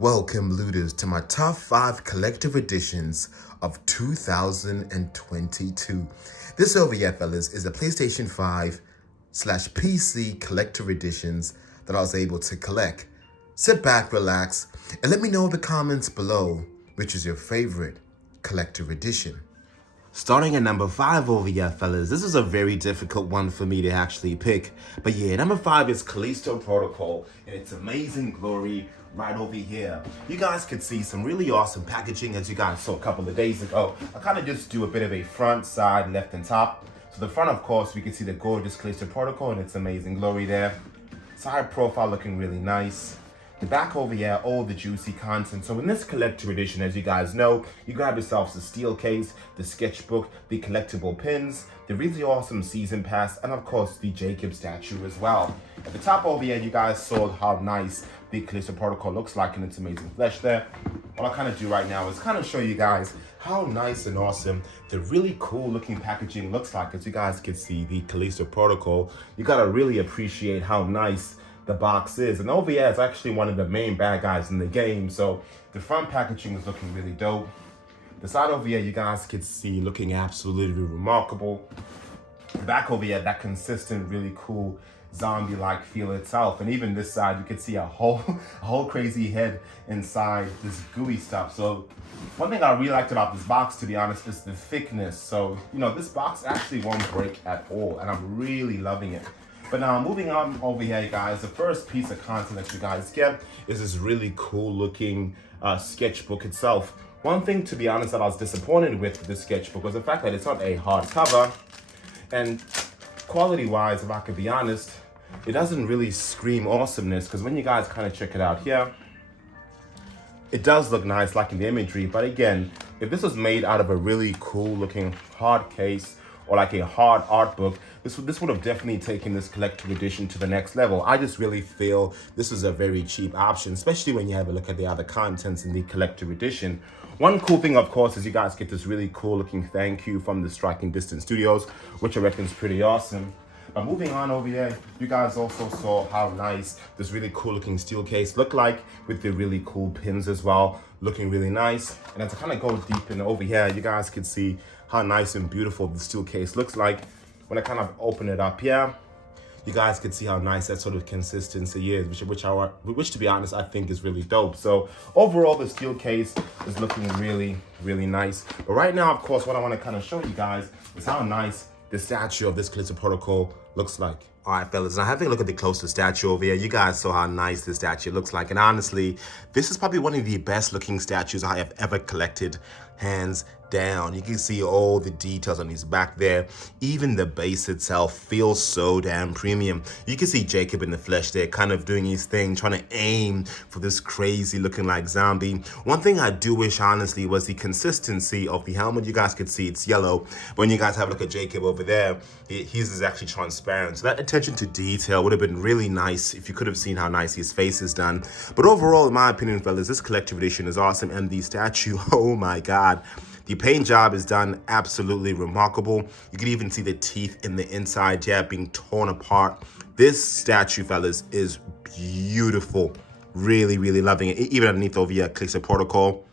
Welcome, looters, to my top 5 collective editions of 2022. This over here, fellas, is a PlayStation 5 slash PC collector editions that I was able to collect. Sit back, relax, and let me know in the comments below which is your favorite collector edition. Starting at number 5 over here, fellas. This is a very difficult one for me to actually pick. But yeah, number 5 is Callisto Protocol and its amazing glory right over here. You guys could see some really awesome packaging as you guys saw a couple of days ago. I kind of just do a bit of a front, side, left, and top. So the front, of course, we can see the gorgeous Callisto Protocol and its amazing glory there. Side profile looking really nice. The back over here, all the juicy content. So in this collector edition, as you guys know, you grab yourselves the steel case, the sketchbook, the collectible pins, the really awesome season pass, and of course the Jacob statue as well. At the top over here, you guys saw how nice the Callisto Protocol looks like in its amazing flesh there. What I'll kind of do right now is kind of show you guys how nice and awesome the really cool looking packaging looks like. As you guys can see, the Callisto Protocol, you gotta really appreciate how nice the box is. And over here is actually one of the main bad guys in the game. So the front packaging is looking really dope. The side over here, you guys can see looking absolutely remarkable. The back over here, that consistent, really cool zombie-like feel itself. And even this side, you can see a whole crazy head inside this gooey stuff. So one thing I really liked about this box, to be honest, is the thickness. So, you know, this box actually won't break at all. And I'm really loving it. But now moving on over here, guys, the first piece of content that you guys get is this really cool looking sketchbook itself. One thing, to be honest, that I was disappointed with this sketchbook was the fact that it's not a hardcover. And quality-wise, if I could be honest, it doesn't really scream awesomeness, because when you guys kind of check it out here, it does look nice, like in the imagery. But again, if this was made out of a really cool looking hard case, or like a hard art book, this would have definitely taken this collector edition to the next level. I just really feel this is a very cheap option, especially when you have a look at the other contents in the collector edition. One cool thing, of course, is you guys get this really cool looking thank you from the Striking Distance Studios, which I reckon is pretty awesome. But moving on over here, you guys also saw how nice this really cool looking steel case looked like, with the really cool pins as well, looking really nice. And as I kind of go deep in over here, you guys can see how nice and beautiful the steel case looks like. When I kind of open it up here, you guys can see how nice that sort of consistency is, which to be honest, I think is really dope. So overall, the steel case is looking really, really nice. But right now, of course, what I want to kind of show you guys is how nice the statue of this Callisto Protocol looks like. All right, fellas, now having a look at the closer statue over here, you guys saw how nice this statue looks like. And honestly, this is probably one of the best looking statues I have ever collected, hands down. You can see all the details on his back there. Even the base itself feels so damn premium. You can see Jacob in the flesh there, kind of doing his thing, trying to aim for this crazy looking like zombie. One thing I do wish, honestly, was the consistency of the helmet. You guys could see it's yellow. But when you guys have a look at Jacob over there, his is actually transparent. So that attention to detail would have been really nice if you could have seen how nice his face is done. But overall, in my opinion, fellas, this collector's edition is awesome. And the statue, oh my God. The paint job is done absolutely remarkable. You can even see the teeth in the inside here being torn apart. This statue, fellas, is beautiful. Really, really loving it. Even underneath over here, Callisto Protocol.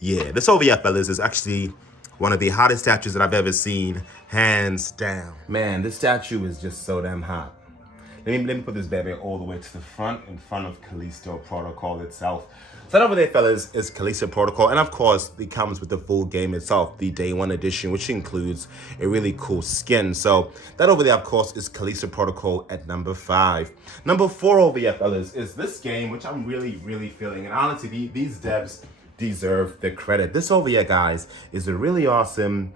Yeah, this over here, fellas, is actually one of the hottest statues that I've ever seen, hands down. Man, this statue is just so damn hot. Let me put this baby all the way to the front, in front of Callisto Protocol itself. So that over there, fellas, is Callisto Protocol. And of course, it comes with the full game itself, the Day 1 edition, which includes a really cool skin. So that over there, of course, is Callisto Protocol at number 5. Number 4 over here, fellas, is this game, which I'm really, really feeling. And honestly, these devs deserve the credit. This over here, guys, is a really awesome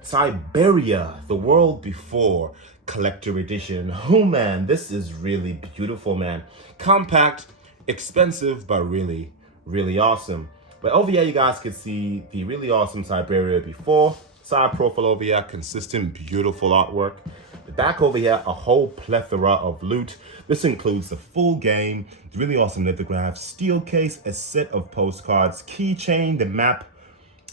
Siberia, The World Before collector edition. Oh man, this is really beautiful, man. Compact, expensive, but really, really awesome. But over here, you guys can see the really awesome Siberia Before. Side profile over here, consistent, beautiful artwork. The back over here, a whole plethora of loot. This includes the full game, the really awesome lithographs, steel case, a set of postcards, keychain, the map,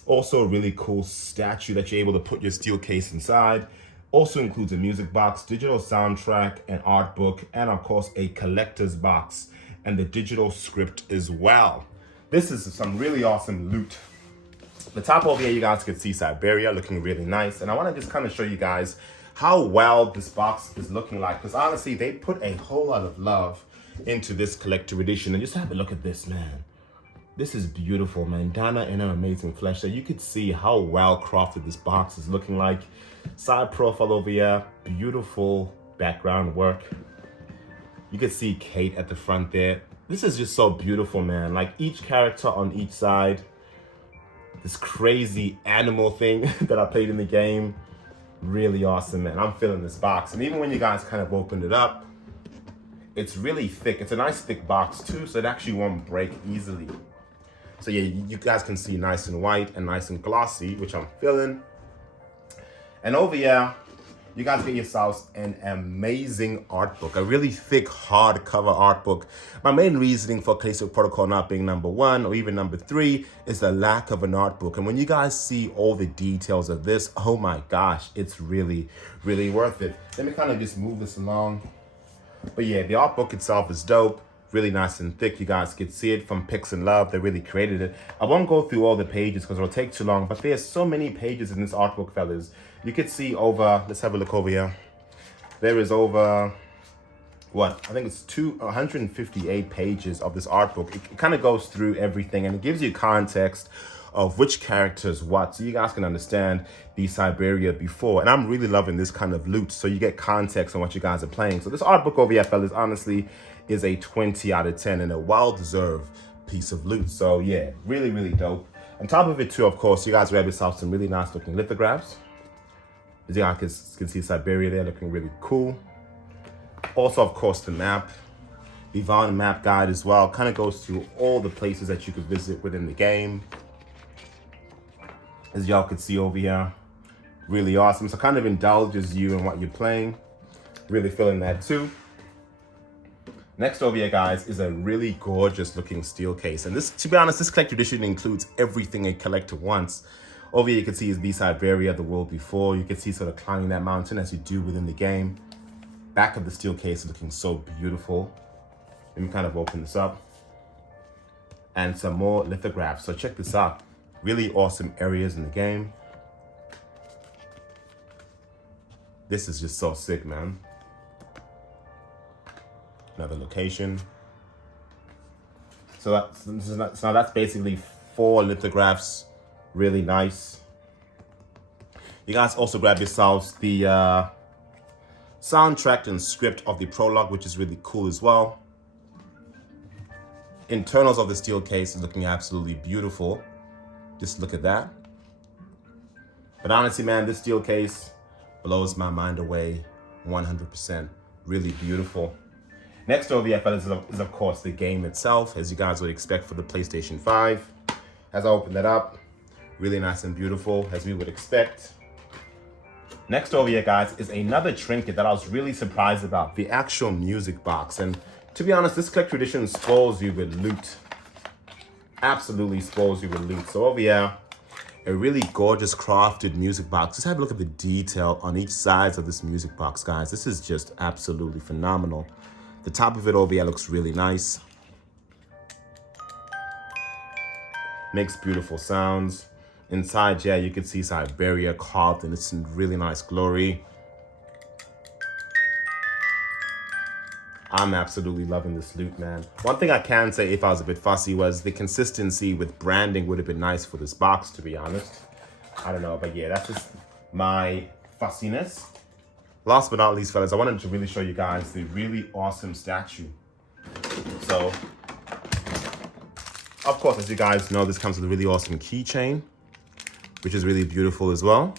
also a really cool statue that you're able to put your steel case inside. Also includes a music box, digital soundtrack, an art book, and of course a collector's box and the digital script as well. This is some really awesome loot. The top over here, you guys can see Siberia looking really nice. And I want to just kind of show you guys how well this box is looking like. Because honestly, they put a whole lot of love into this collector edition. And just have a look at this, man. This is beautiful, man. Dana in her amazing flesh. So you could see how well crafted this box is looking like. Side profile over here, beautiful background work. You can see Kate at the front there. This is just so beautiful, man. Like each character on each side. This crazy animal thing that I played in the game. Really awesome, man. I'm feeling this box. And even when you guys kind of opened it up, it's really thick. It's a nice thick box too, so it actually won't break easily. So yeah, you guys can see nice and white and nice and glossy, which I'm feeling. And over here, you guys get yourselves an amazing art book, a really thick hardcover art book. My main reasoning for Callisto Protocol not being number 1 or even number 3 is the lack of an art book. And when you guys see all the details of this, oh my gosh, it's really, really worth it. Let me kind of just move this along. But yeah, the art book itself is dope. Really nice and thick. You guys can see it from Pix and Love. They really created it. I won't go through all the pages because it'll take too long, but there's so many pages in this art book, fellas. You could see over, let's have a look over here. There is over, what? I think it's 158 pages of this art book. It kind of goes through everything and it gives you context of which characters what, so you guys can understand the Siberia before. And I'm really loving this kind of loot, so you get context on what you guys are playing. So this art book over here, fellas, honestly, is a 20 out of 10 and a well-deserved piece of loot. So yeah, really, really dope. On top of it too, of course, you guys grab yourself some really nice looking lithographs. As you guys can see Siberia there looking really cool. Also, of course, the map. The Vaughn map guide as well. Kind of goes through all the places that you could visit within the game. As y'all can see over here. Really awesome. So kind of indulges you in what you're playing. Really feeling that too. Next over here, guys, is a really gorgeous looking steel case. And this, to be honest, this collector edition includes everything a collector wants. Over here, you can see is the Siberia, the world before. You can see sort of climbing that mountain as you do within the game. Back of the steel case is looking so beautiful. Let me kind of open this up. And some more lithographs. So check this out. Really awesome areas in the game. This is just so sick, man. Another location. So that's basically 4 lithographs. Really nice. You guys also grab yourselves the soundtrack and script of the prologue, which is really cool as well. Internals of the steel case is looking absolutely beautiful. Just look at that. But honestly, man, this steel case blows my mind away 100%. Really beautiful. Next over here, fellas, is of course the game itself, as you guys would expect for the PlayStation 5. As I open that up, really nice and beautiful, as we would expect. Next over here, guys, is another trinket that I was really surprised about, the actual music box. And to be honest, this collector edition spoils you with loot. Absolutely spoils you with loot. So over here, a really gorgeous crafted music box. Just have a look at the detail on each side of this music box, guys. This is just absolutely phenomenal. The top of it over here looks really nice. Makes beautiful sounds. Inside, yeah, you can see Siberia carved and it's in really nice glory. I'm absolutely loving this loot, man. One thing I can say, if I was a bit fussy, was the consistency with branding would have been nice for this box, to be honest. I don't know, but yeah, that's just my fussiness. Last but not least, fellas, I wanted to really show you guys the really awesome statue. So, of course, as you guys know, this comes with a really awesome keychain, which is really beautiful as well.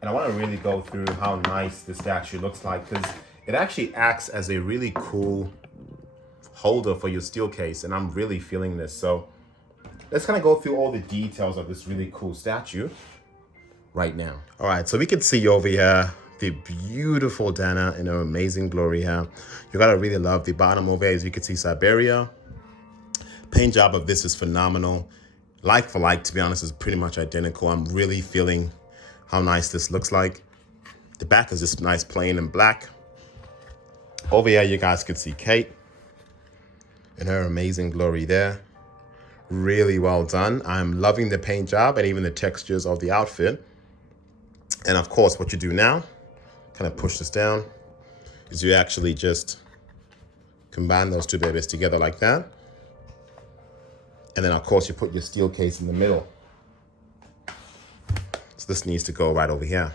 And I want to really go through how nice this statue looks like, because it actually acts as a really cool holder for your steel case, and I'm really feeling this. So let's kind of go through all the details of this really cool statue right now. All right, so we can see over here the beautiful Dana in her amazing glory here. You gotta really love the bottom over here. As you can see, Siberia. Paint job of this is phenomenal. Like for like, to be honest, is pretty much identical. I'm really feeling how nice this looks like. The back is just nice, plain and black. Over here, you guys can see Kate in her amazing glory there. Really well done. I'm loving the paint job and even the textures of the outfit. And of course, what you do now, kind of push this down, is you actually just combine those two babies together like that. And then of course you put your steel case in the middle. So this needs to go right over here.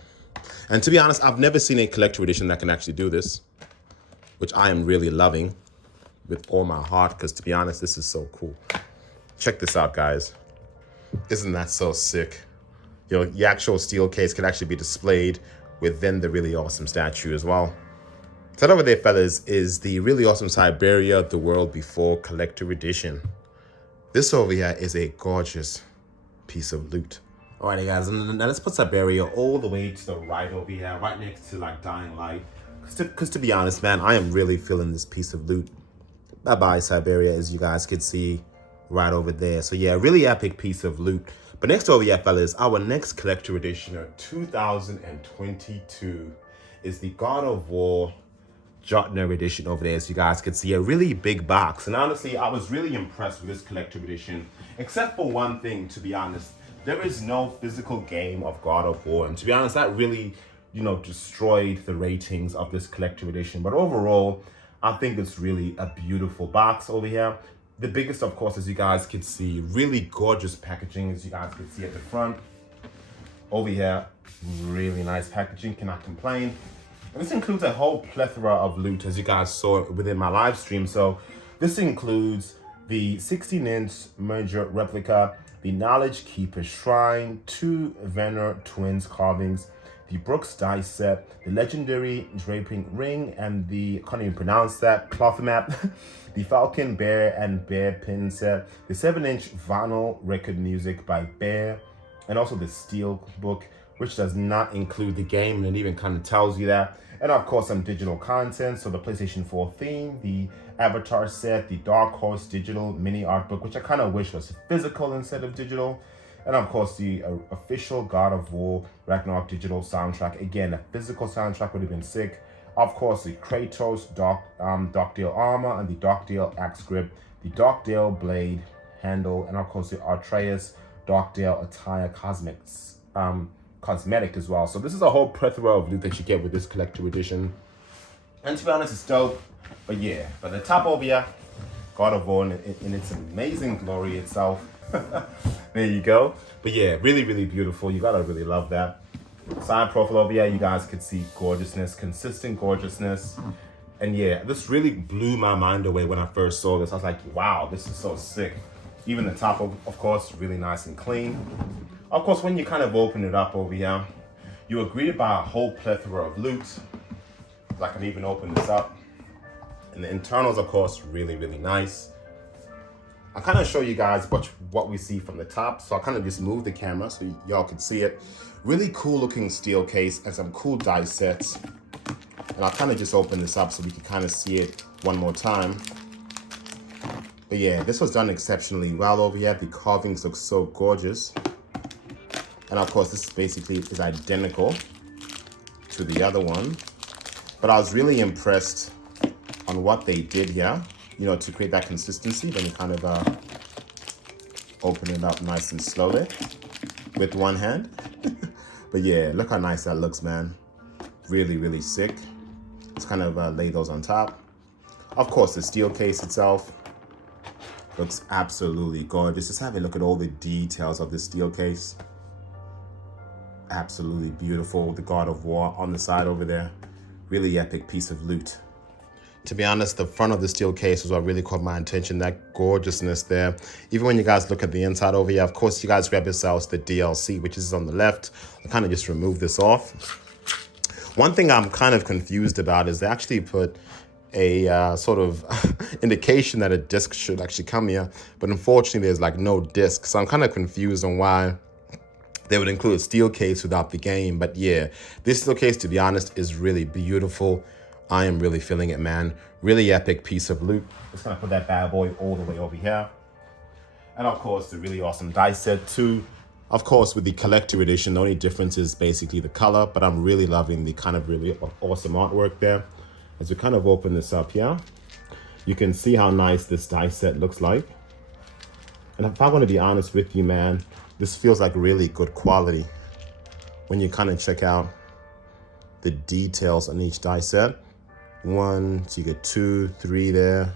And to be honest, I've never seen a collector edition that can actually do this, which I am really loving with all my heart, because to be honest, this is so cool. Check this out, guys. Isn't that so sick? You know, the actual steel case can actually be displayed within the really awesome statue as well. So that over there, fellas, is the really awesome Siberia The World Before collector edition. This over here is a gorgeous piece of loot. Alrighty, guys, and now let's put Siberia all the way to the right over here, right next to like Dying Light. Because to be honest, man, I am really feeling this piece of loot. Bye-bye, Siberia, as you guys could see right over there. So yeah, really epic piece of loot. But next over here, fellas, our next collector edition of 2022 is the God of War Jotner edition over there. As you guys could see, a really big box. And honestly, I was really impressed with this collector edition, except for one thing, to be honest. There is no physical game of God of War. And to be honest, that really, you know, destroyed the ratings of this collector edition. But overall, I think it's really a beautiful box over here. The biggest, of course, as you guys can see, really gorgeous packaging, as you guys can see at the front. Over here, really nice packaging, cannot complain. And this includes a whole plethora of loot, as you guys saw within my live stream. So this includes the 16-inch merger replica, the Knowledge Keeper Shrine, 2 Venner Twins carvings, the Brooks die set, the legendary draping ring, and the, can't even pronounce that, cloth map, the Falcon Bear and Bear pin set, the 7-inch vinyl record music by Bear, and also the steel book, which does not include the game, and it even kind of tells you that. And of course, some digital content, so the PlayStation 4 theme, the Avatar set, the Dark Horse digital mini art book, which I kind of wish was physical instead of digital. And of course, the official God of War Ragnarok digital soundtrack. Again, a physical soundtrack would have been sick. Of course, the Kratos Darkdale armor and the Darkdale axe grip, the Darkdale blade handle, and of course the Atreus Darkdale attire cosmetic as well. So this is a whole plethora of loot that you get with this collector edition. And to be honest, it's dope. But yeah, but the top over here, God of War in its amazing glory itself. There you go. But yeah, really, really beautiful. You gotta really love that. Side profile over here, you guys could see gorgeousness, consistent gorgeousness. And yeah, this really blew my mind away when I first saw this. I was like, wow, this is so sick. Even the top, of course, really nice and clean. Of course, when you kind of open it up over here, you are greeted by a whole plethora of loot. I can even open this up. And the internals, of course, really, really nice. I'll kind of show you guys what we see from the top. So I'll kind of just move the camera so y'all can see it. Really cool looking steel case and some cool die sets. And I'll kind of just open this up so we can kind of see it one more time. But yeah, this was done exceptionally well over here. The carvings look so gorgeous. And of course, this basically is identical to the other one. But I was really impressed on what they did here, you know, to create that consistency. Then you kind of open it up nice and slowly with one hand. But yeah, look how nice that looks, man. Really, really sick. Let's kind of lay those on top. Of course, the steel case itself looks absolutely gorgeous. Just have a look at all the details of the steel case. Absolutely beautiful. The God of War on the side over there. Really epic piece of loot. To be honest, the front of the steel case was what really caught my attention, that gorgeousness there. Even when you guys look at the inside over here, of course, you guys grab yourselves the DLC, which is on the left. I'll kind of just remove this off. One thing I'm kind of confused about is they actually put a sort of indication that a disc should actually come here, but unfortunately there's like no disc. So I'm kind of confused on why they would include a steel case without the game. But yeah, this steel case, to be honest, is really beautiful. I am really feeling it, man. Really epic piece of loot. Just gonna put that bad boy all the way over here. And of course, the really awesome dice set too. Of course, with the collector edition, the only difference is basically the color, but I'm really loving the kind of really awesome artwork there. As we kind of open this up here, you can see how nice this dice set looks like. And if I'm going to be honest with you, man, this feels like really good quality when you kind of check out the details on each die set. 1, so you get 2, 3 there,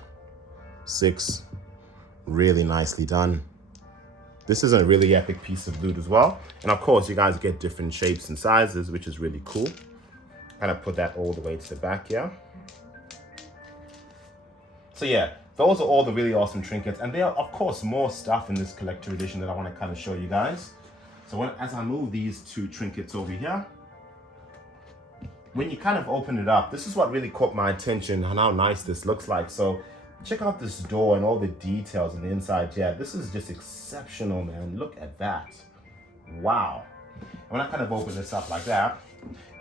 6, really nicely done. This is a really epic piece of loot as well. And of course, you guys get different shapes and sizes, which is really cool. Kind of put that all the way to the back here. So yeah, those are all the really awesome trinkets. And there are, of course, more stuff in this collector edition that I want to kind of show you guys. So as I move these 2 trinkets over here, when you kind of open it up, this is what really caught my attention and how nice this looks like. So check out this door and all the details on the inside. Yeah, this is just exceptional, man. Look at that. Wow. When I kind of open this up like that,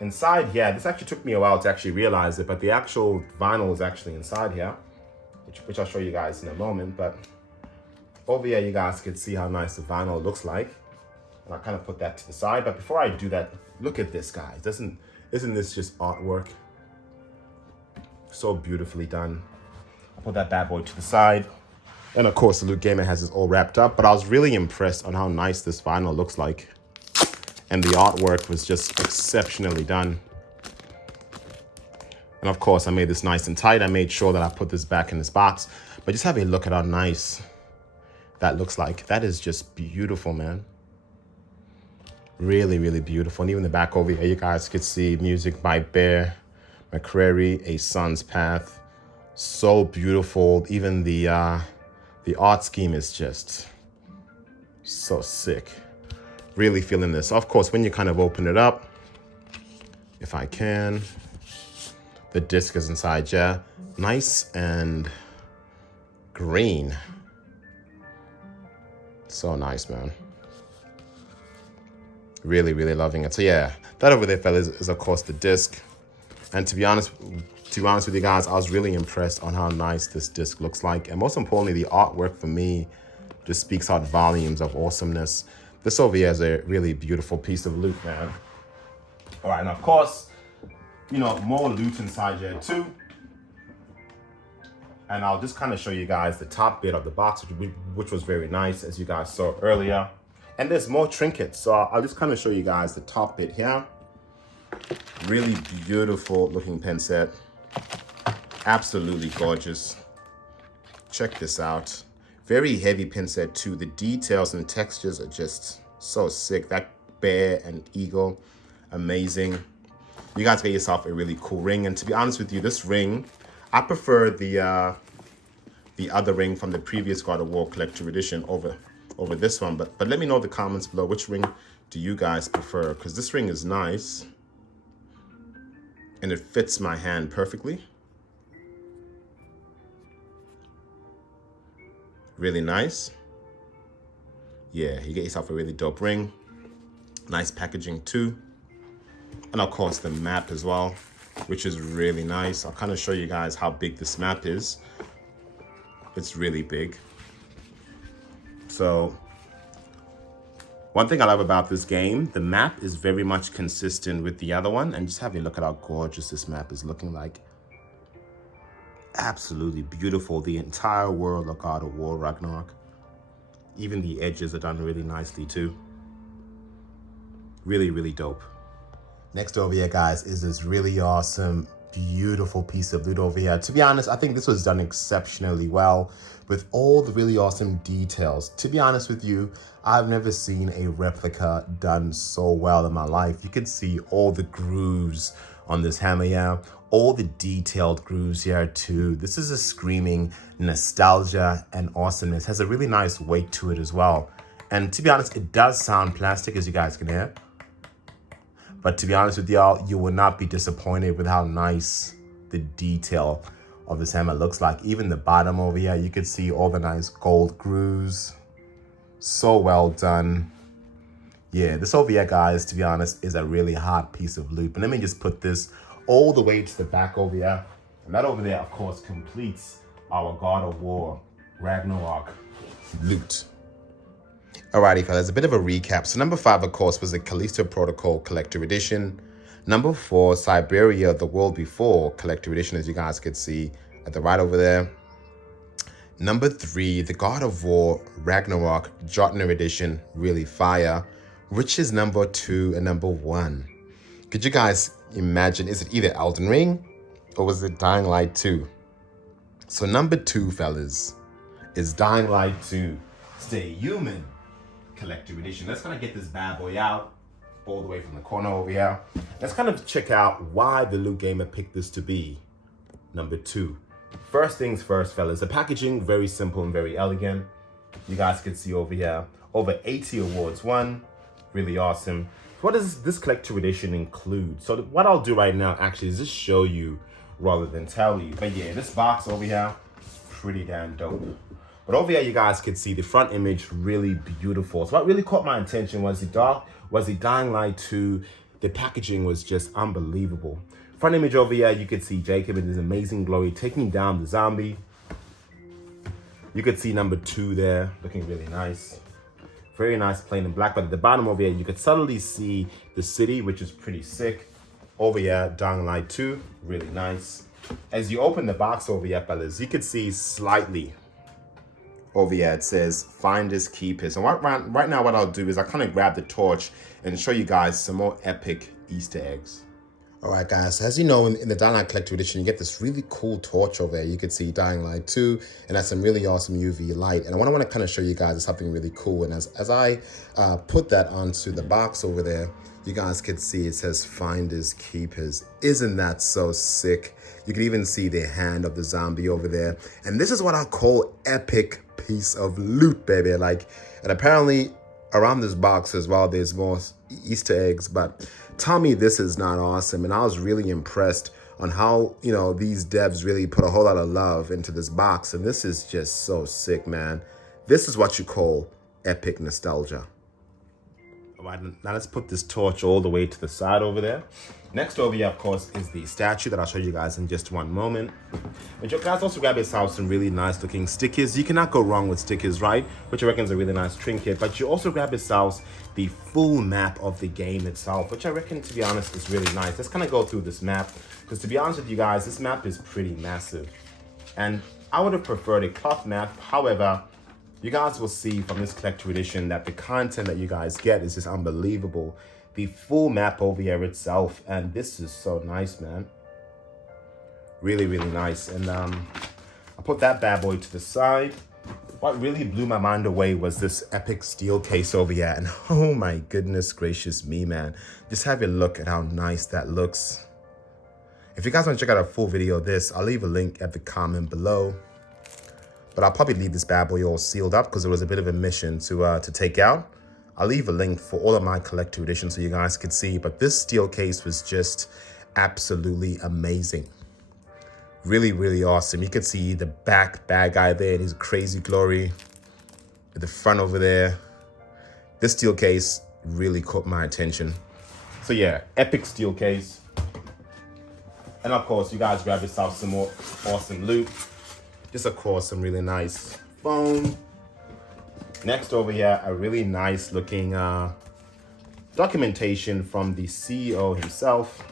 inside here, this actually took me a while to actually realize it, but the actual vinyl is actually inside here, which I'll show you guys in a moment. But over here, you guys can see how nice the vinyl looks like. And I kind of put that to the side. But before I do that, look at this, guys. Isn't this just artwork? So beautifully done. I'll put that bad boy to the side. And of course, the Loot Gamer has this all wrapped up, but I was really impressed on how nice this vinyl looks like. And the artwork was just exceptionally done. And of course, I made this nice and tight. I made sure that I put this back in this box. But just have a look at how nice that looks like. That is just beautiful, man. Really, really beautiful. And even the back over here, you guys could see music by Bear McCreary, A Sun's Path. So beautiful. Even the art scheme is just so sick. Really feeling this. Of course, when you kind of open it up, if I can, the disc is inside, yeah. Nice and green. So nice, man. Really, really loving it. So yeah, that over there, fellas, is of course the disc. And to be honest with you guys, I was really impressed on how nice this disc looks like. And most importantly, the artwork for me just speaks out volumes of awesomeness. This over here is a really beautiful piece of loot, man. All right, and of course, you know, more loot inside here too. And I'll just kind of show you guys the top bit of the box, which was very nice, as you guys saw earlier. And there's more trinkets, so I'll just kind of show you guys the top bit here. Really beautiful looking pen set. Absolutely gorgeous. Check this out. Very heavy pen set too. The details and textures are just so sick. That bear and eagle, amazing. You guys get yourself a really cool ring. And to be honest with you, this ring, I prefer the other ring from the previous God of War Collector Edition over this one. But let me know in the comments below, which ring do you guys prefer? Because this ring is nice. And it fits my hand perfectly. Really nice. Yeah, you get yourself a really dope ring. Nice packaging too. And of course the map as well, which is really nice. I'll kind of show you guys how big this map is. It's really big. So one thing I love about this game, the map is very much consistent with the other one. And just have a look at how gorgeous this map is looking like. Absolutely beautiful. The entire world of God of War Ragnarok. Even the edges are done really nicely too. Really, really dope. Next over here, guys, is this really awesome, beautiful piece of loot over here. To be honest, I think this was done exceptionally well with all the really awesome details. To be honest with you, I've never seen a replica done so well in my life. You can see all the grooves on this hammer here, all the detailed grooves here too. This is a screaming nostalgia and awesomeness. It has a really nice weight to it as well. And to be honest, it does sound plastic, as you guys can hear. But to be honest with y'all, you will not be disappointed with how nice the detail of this hammer looks like. Even the bottom over here, you can see all the nice gold grooves. So well done. Yeah, this over here, guys, to be honest, is a really hot piece of loot. But let me just put this all the way to the back over here. And that over there, of course, completes our God of War Ragnarok loot. Alrighty, fellas, a bit of a recap. So number 5, of course, was the Callisto Protocol Collector Edition. Number 4, Siberia, The World Before Collector Edition, as you guys could see at the right over there. Number 3, the God of War Ragnarok Jotner Edition, really fire, which is number 2 and number 1. Could you guys imagine, is it either Elden Ring or was it Dying Light 2? So number 2, fellas, is Dying Light 2 Stay Human Collector Edition. Let's kind of get this bad boy out all the way from the corner over here. Let's kind of check out why the Loot Gamer picked this to be number 2. First things first, fellas, the packaging, very simple and very elegant. You guys can see over here, over 80 awards won, really awesome. What does this collector edition include? So what I'll do right now actually is just show you rather than tell you. But yeah, this box over here, pretty damn dope. But over here, you guys could see the front image, really beautiful. So what really caught my attention was the Dying Light 2. The packaging was just unbelievable. Front image over here, you could see Jacob in his amazing glory taking down the zombie. You could see number 2 there, looking really nice. Very nice, plain and black. But at the bottom over here, you could subtly see the city, which is pretty sick. Over here, Dying Light 2, really nice. As you open the box over here, fellas, you could see slightly over here, it says Finders Keepers. And right now, what I'll do is I kind of grab the torch and show you guys some more epic Easter eggs. All right, guys, so as you know, in the Dying Light Collector Edition, you get this really cool torch over there. You can see Dying Light 2, and that's some really awesome UV light. And what I want to kind of show you guys is something really cool. And as I put that onto the box over there, you guys could see it says Finders Keepers. Isn't that so sick? You can even see the hand of the zombie over there. And this is what I call epic piece of loot, baby. Like, and apparently around this box as well, there's more Easter eggs, but tell me this is not awesome. And I was really impressed on how, you know, these devs really put a whole lot of love into this box. And this is just so sick, man. This is what you call epic nostalgia. All right, now let's put this torch all the way to the side over there. Next over here, of course, is the statue that I'll show you guys in just one moment. But you guys also grab yourself some really nice looking stickers. You cannot go wrong with stickers, right? Which I reckon is a really nice trinket. But you also grab yourselves the full map of the game itself, which I reckon, to be honest, is really nice. Let's kind of go through this map, because to be honest with you guys, this map is pretty massive. And I would have preferred a cloth map. However, you guys will see from this collector edition that the content that you guys get is just unbelievable. The full map over here itself, and this is so nice, man. Really, really nice. And I'll put that bad boy to the side. What really blew my mind away was this epic steel case over here. And oh my goodness gracious me, man. Just have a look at how nice that looks. If you guys want to check out a full video of this, I'll leave a link at the comment below. But I'll probably leave this bad boy all sealed up because it was a bit of a mission to take out. I'll leave a link for all of my collector editions so you guys could see. But this steel case was just absolutely amazing. Really, really awesome. You can see the back bad guy there in his crazy glory. At the front over there. This steel case really caught my attention. So yeah, epic steel case. And of course, you guys grab yourself some more awesome loot. Just of course, some really nice foam. Next over here, a really nice looking documentation from the CEO himself.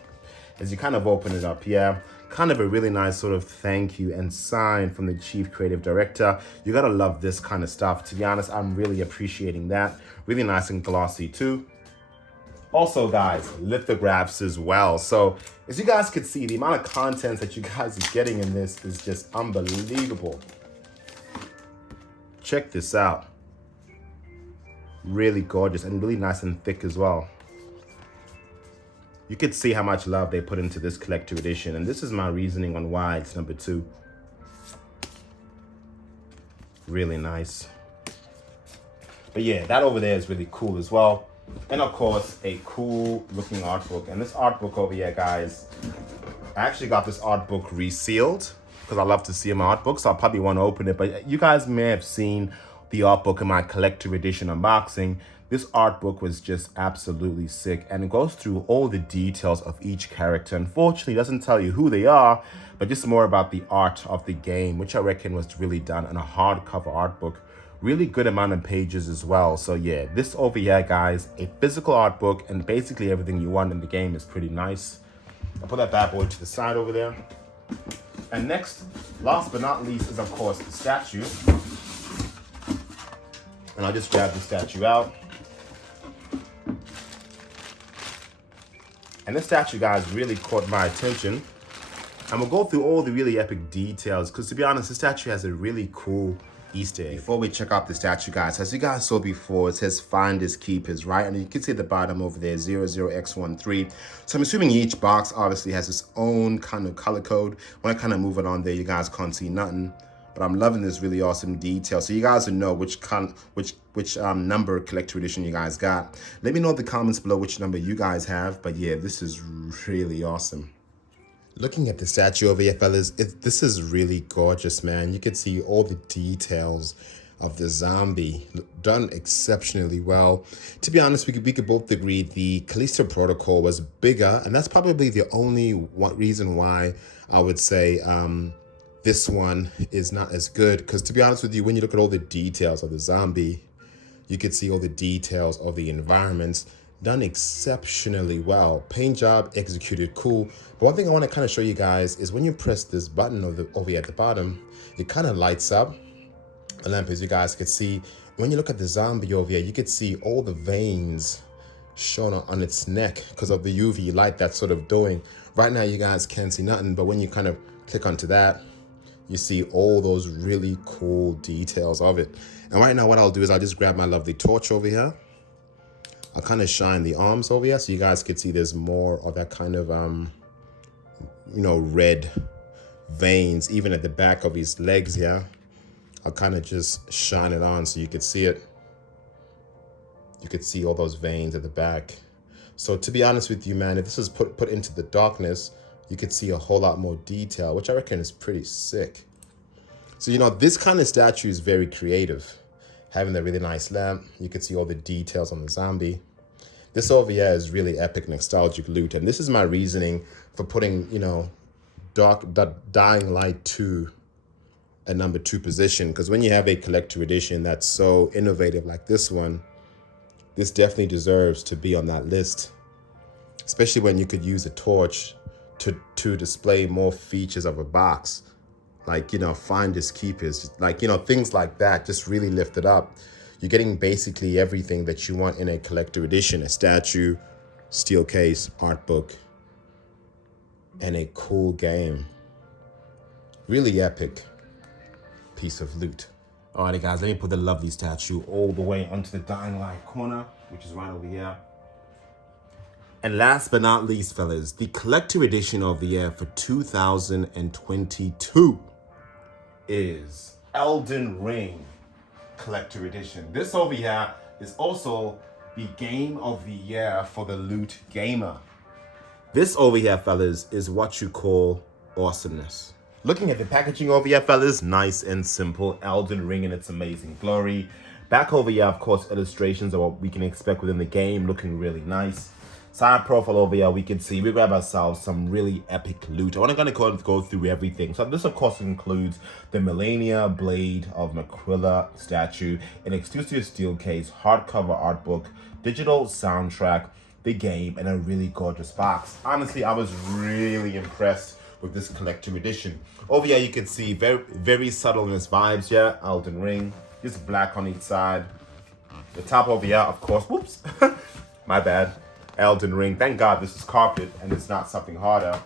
As you kind of open it up here, kind of a really nice sort of thank you and sign from the Chief Creative Director. You gotta love this kind of stuff. To be honest, I'm really appreciating that. Really nice and glossy too. Also guys, lithographs as well. So as you guys can see, the amount of content that you guys are getting in this is just unbelievable. Check this out. Really gorgeous and really nice and thick as well. You could see how much love they put into this collector edition, and this is my reasoning on why it's number 2. Really nice. But yeah, that over there is really cool as well. And of course, a cool looking art book. And this art book over here, guys, I actually got this art book resealed because I love to see my art books. So I'll probably want to open it, but you guys may have seen the art book in my collector edition unboxing. This art book was just absolutely sick, and it goes through all the details of each character. Unfortunately, it doesn't tell you who they are, but just more about the art of the game, which I reckon was really done in a hardcover art book. Really good amount of pages as well. So yeah, this over here, guys, a physical art book, and basically everything you want in the game is pretty nice. I'll put that bad boy to the side over there. And next, last but not least, is of course the statue. And I'll just grab the statue out. And this statue, guys, really caught my attention. And we'll go through all the really epic details, because to be honest, the statue has a really cool Easter egg. Before we check out the statue, guys, as you guys saw before, it says finders keepers, right? And you can see at the bottom over there, 00X13. So I'm assuming each box obviously has its own kind of color code. When I kind of move it on there, you guys can't see nothing. But I'm loving this really awesome detail. So you guys will know which number collector edition you guys got. Let me know in the comments below which number you guys have. But yeah, this is really awesome. Looking at the statue over here, fellas, this is really gorgeous, man. You can see all the details of the zombie done exceptionally well. To be honest, we could both agree the Callisto Protocol was bigger, and that's probably the only reason why I would say this one is not as good. Because to be honest with you, when you look at all the details of the zombie, you can see all the details of the environments done exceptionally well. Paint job executed cool. But one thing I want to kind of show you guys is when you press this button over here at the bottom, it kind of lights up a lamp, as you guys can see. When you look at the zombie over here, you can see all the veins shown on its neck because of the UV light that's sort of doing. Right now, you guys can't see nothing, but when you kind of click onto that, you see all those really cool details of it. And right now, what I'll do is I'll just grab my lovely torch over here. I'll kind of shine the arms over here so you guys can see there's more of that kind of, red veins, even at the back of his legs here. I'll kind of just shine it on so you can see it. You could see all those veins at the back. So to be honest with you, man, if this is put into the darkness, you could see a whole lot more detail, which I reckon is pretty sick. So, this kind of statue is very creative. Having the really nice lamp, you can see all the details on the zombie. This over here is really epic nostalgic loot. And this is my reasoning for putting, Dying Light 2 at number 2 position. Because when you have a collector edition that's so innovative like this one, this definitely deserves to be on that list. Especially when you could use a torch to display more features of a box. Like, finders keepers, like, things like that just really lift it up. You're getting basically everything that you want in a collector edition: a statue, steel case, art book, and a cool game. Really epic piece of loot. Alrighty, guys, let me put the lovely statue all the way onto the Dying Light corner, which is right over here. And last but not least, fellas, the collector edition of the year for 2022 is Elden Ring collector edition. This over here is also the game of the year for the loot gamer. This over here, fellas, is what you call awesomeness. Looking at the packaging over here, fellas, nice and simple. Elden Ring in its amazing glory. Back over here, of course, illustrations of what we can expect within the game, looking really nice. Side profile over here, we can see we grab ourselves some really epic loot. I'm not going to go through everything. So this, of course, includes the Millennia Blade of Miquella statue, an exclusive steel case, hardcover art book, digital soundtrack, the game, and a really gorgeous box. Honestly, I was really impressed with this collector edition. Over here, you can see very, very subtle in its vibes here. Elden Ring, just black on each side. The top over here, of course, whoops, my bad. Elden Ring. Thank God this is carpet and it's not something harder.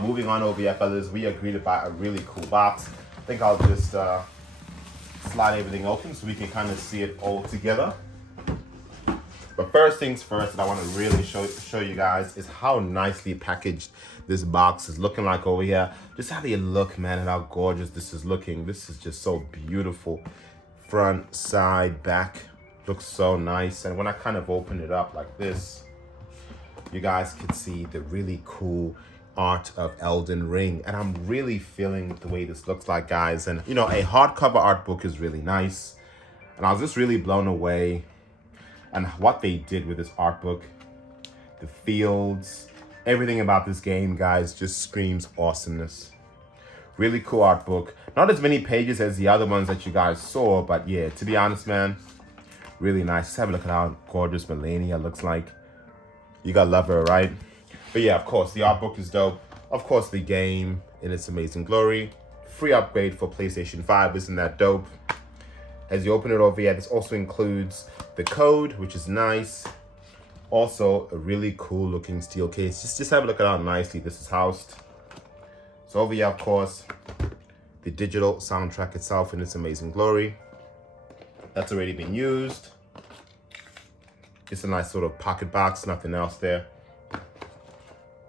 Moving on over here, fellas, we agreed to buy a really cool box. I think I'll just slide everything open so we can kind of see it all together. But first things first, that I want to really show you guys is how nicely packaged this box is looking like over here. Just have a look, man, at how gorgeous this is looking. This is just so beautiful. Front, side, back. Looks so nice. And when I kind of open it up like this, you guys can see the really cool art of Elden Ring. And I'm really feeling the way this looks like, guys. And, a hardcover art book is really nice. And I was just really blown away. And what they did with this art book, the fields, everything about this game, guys, just screams awesomeness. Really cool art book. Not as many pages as the other ones that you guys saw, but yeah, to be honest, man, really nice. Just have a look at how gorgeous Millennia looks like. You gotta love her, right? But yeah, of course, the art book is dope. Of course, the game in its amazing glory. Free upgrade for PlayStation 5. Isn't that dope? As you open it over here, this also includes the code, which is nice. Also, a really cool looking steel case. Just have a look at how nicely this is housed. So over here, of course, the digital soundtrack itself in its amazing glory. That's already been used. Just a nice sort of pocket box, nothing else there.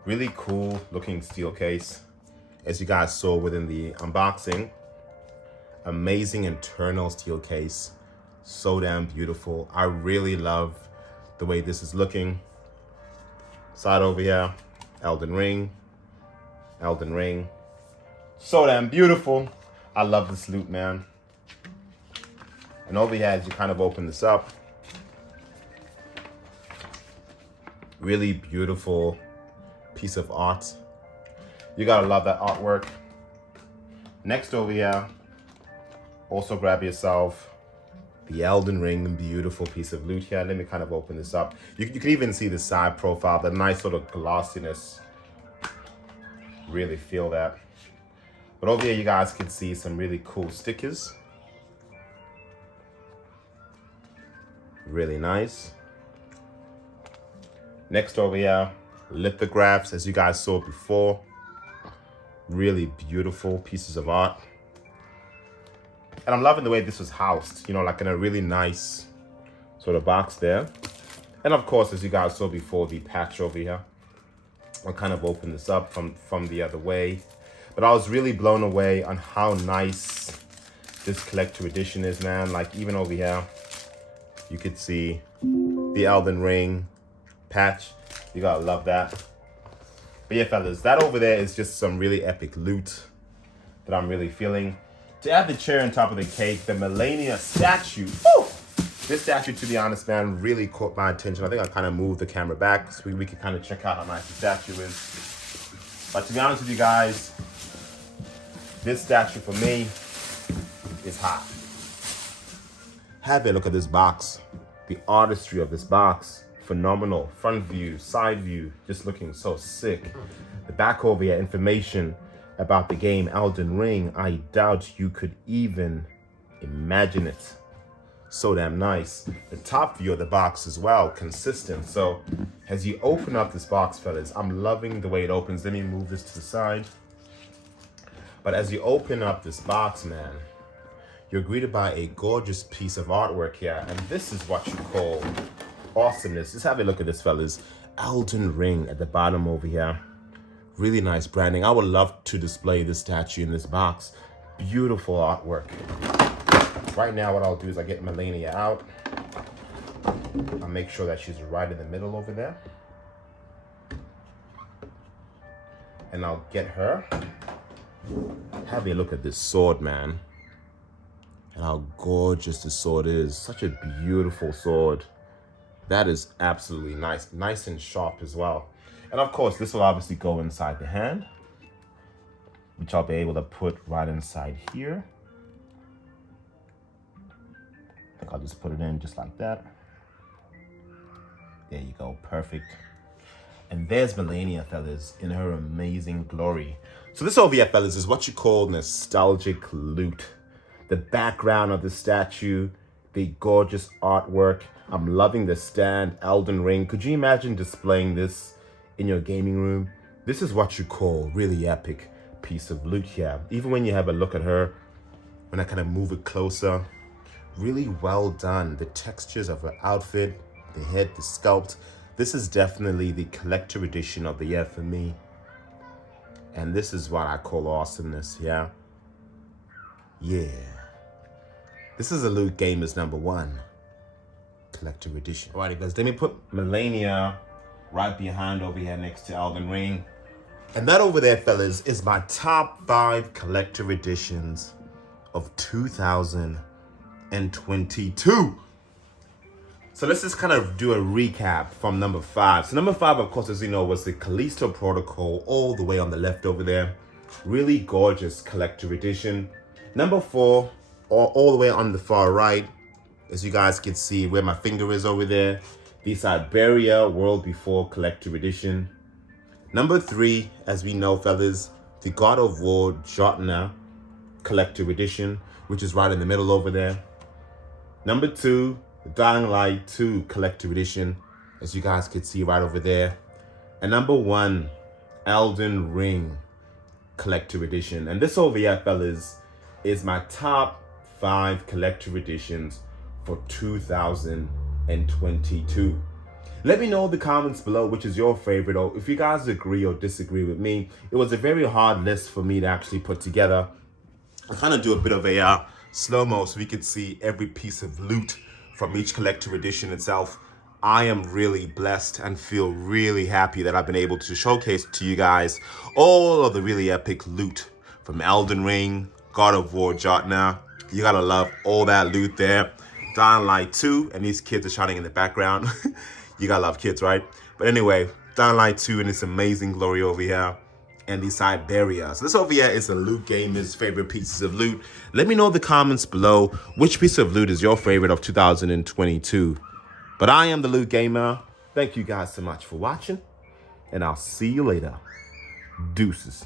Really cool looking steel case. As you guys saw within the unboxing, amazing internal steel case. So damn beautiful. I really love the way this is looking. Side over here, Elden Ring. Elden Ring. So damn beautiful. I love this loot, man. And over here, as you kind of open this up, really beautiful piece of art. You gotta love that artwork. Next over here, also grab yourself the Elden Ring, beautiful piece of loot here. Let me kind of open this up. You can even see the side profile, the nice sort of glossiness. Really feel that. But over here, you guys can see some really cool stickers. Really nice. Next over here, lithographs, as you guys saw before. Really beautiful pieces of art. And I'm loving the way this was housed, you know, like in a really nice sort of box there. And of course, as you guys saw before, the patch over here. I'll kind of open this up from the other way. But I was really blown away on how nice this collector edition is, man. Like even over here, you could see the Elden Ring patch. You gotta love that. But yeah, fellas, that over there is just some really epic loot that I'm really feeling. To add the cherry on top of the cake, the Malenia statue. Woo! This statue, to be honest, man, really caught my attention. I think I kind of moved the camera back so we can kind of check out how nice the statue is. But to be honest with you guys, this statue for me is hot. Have a look at this box. The artistry of this box, phenomenal. Front view, side view, just looking so sick. The back over here, information about the game Elden Ring. I doubt you could even imagine it. So damn nice. The top view of the box as well, consistent. So as you open up this box, fellas, I'm loving the way it opens. Let me move this to the side. But as you open up this box, man, you're greeted by a gorgeous piece of artwork here. And this is what you call awesomeness. Just have a look at this, fellas. Elden Ring at the bottom over here. Really nice branding. I would love to display this statue in this box. Beautiful artwork. Right now, what I'll do is I get Malenia out. I'll make sure that she's right in the middle over there. And I'll get her. Have a look at this sword, man. And how gorgeous this sword is. Such a beautiful sword. That is absolutely nice. Nice and sharp as well. And of course, this will obviously go inside the hand, which I'll be able to put right inside here. I think I'll just put it in just like that. There you go, perfect. And there's Malenia, fellas, in her amazing glory. So this over here, fellas, is what you call nostalgic loot. The background of the statue, the gorgeous artwork. I'm loving the stand, Elden Ring. Could you imagine displaying this in your gaming room? This is what you call really epic piece of loot here. Even when you have a look at her, when I kind of move it closer, really well done. The textures of her outfit, the head, the sculpt. This is definitely the collector edition of the year for me. And this is what I call awesomeness, yeah? Yeah. This is a Loot Gamers #1 collector edition. Alrighty, guys, let me put Malenia right behind over here next to Elden Ring. And that over there, fellas, is my top 5 collector editions of 2022. So let's just kind of do a recap from number 5. So number 5, of course, as you know, was the Callisto Protocol, all the way on the left over there. Really gorgeous collector edition. Number 4, all the way on the far right, as you guys can see where my finger is over there, the Siberia World Before collector edition. Number 3, as we know, fellas, the God of War Jotnar Collector Edition, which is right in the middle over there. Number 2, the Dying Light 2 Collector Edition, as you guys can see right over there. And number 1, Elden Ring Collector Edition. And this over here, fellas, is my top 5 collector editions for 2022. Let me know in the comments below which is your favorite, or if you guys agree or disagree with me. It was a very hard list for me to actually put together. I kind of do a bit of a slow-mo so we could see every piece of loot from each collector edition itself. I am really blessed and feel really happy that I've been able to showcase to you guys all of the really epic loot from Elden Ring, God of War Jotnar. You gotta love all that loot there. Dying Light 2, and these kids are shouting in the background. You gotta love kids, right? But anyway, Dying Light 2 and its amazing glory over here. And the Siberia. So this over here is the Loot Gamer's favorite pieces of loot. Let me know in the comments below which piece of loot is your favorite of 2022. But I am the Loot Gamer. Thank you guys so much for watching, and I'll see you later. Deuces.